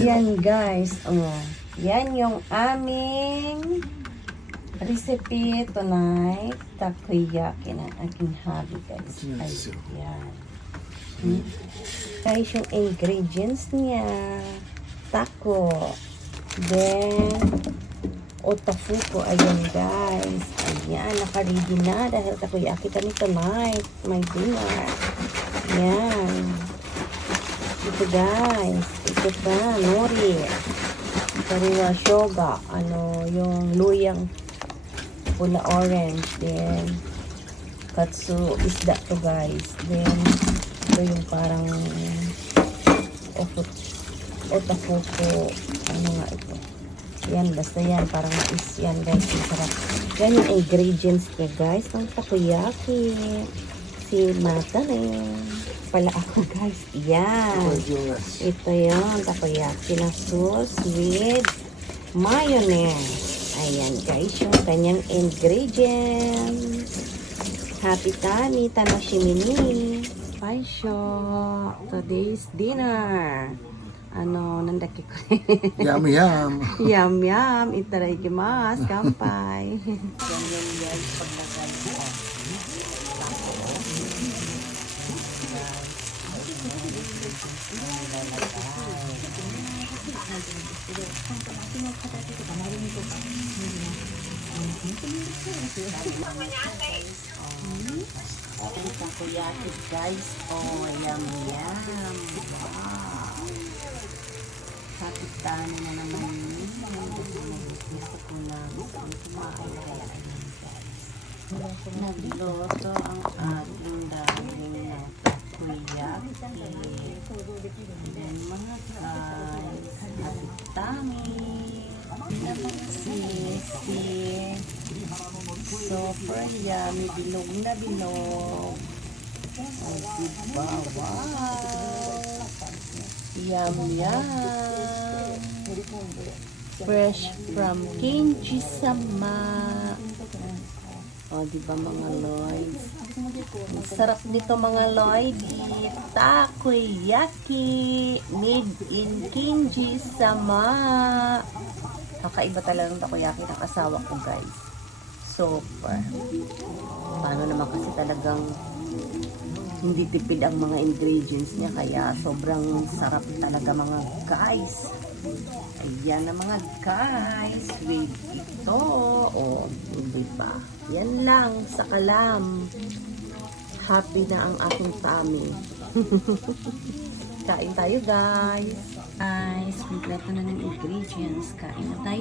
Yan guys, yan yung aming recipe tonight. Takoyaki ng aking hubby guys. Ayan. Guys, yung ingredients niya. Taco. Then, otafuko. Ayan guys. Ayan, naka-ready na dahil takoyaki kami tonight. My dinner. Ayan. Ito guys. Ito pa, nori. Sariwa shoga. Yung luyang pula orange. Then, katsu isda to guys. Then, ito yung parang otafuko. Ano nga ito? Yan, basta yan. Parang mais yan guys. Masarap. Yan yung ingredients niya guys. Ng takoyaki. Si Mata pala ako guys. Yan. Ito yung takoyaki na sauce with mayonnaise. Ayan guys. Yung kanyang ingredients. Happy tummy. Tanoshimi ni. Paisho. Today's dinner. Nandaki ko. Yum, yum. Yum, yum. Itadakimasu. Kampai. Ganyan guys. Pagkasal ko. Ang takoyaki guys. Oh, yum yum. Wow. Kapitano na naman yun. Gusto ko na kumain kaya ayun guys. Nagluto ang ating dahil na takoyaki. Then mga guys, kapitami. Sisi. Super yummy. Bilog na bilog. Ay, diba? Wow. Yum, yum. Fresh from Kinji-sama. O, diba mga Lloyds? Sarap dito mga Lloyd. Takoyaki. Made in Kinji-sama. Kakaiba talaga ng takoyaki ng asawa ko guys. Super. Paano naman kasi talagang hindi tipid ang mga ingredients niya kaya sobrang sarap talaga mga guys. Ayan na mga guys. With ito. O, hindi pa. Yan lang. Sa kalam. Happy na ang aking tummy. Kain tayo guys. Guys, kompleto na ng ingredients. Kain na tayo.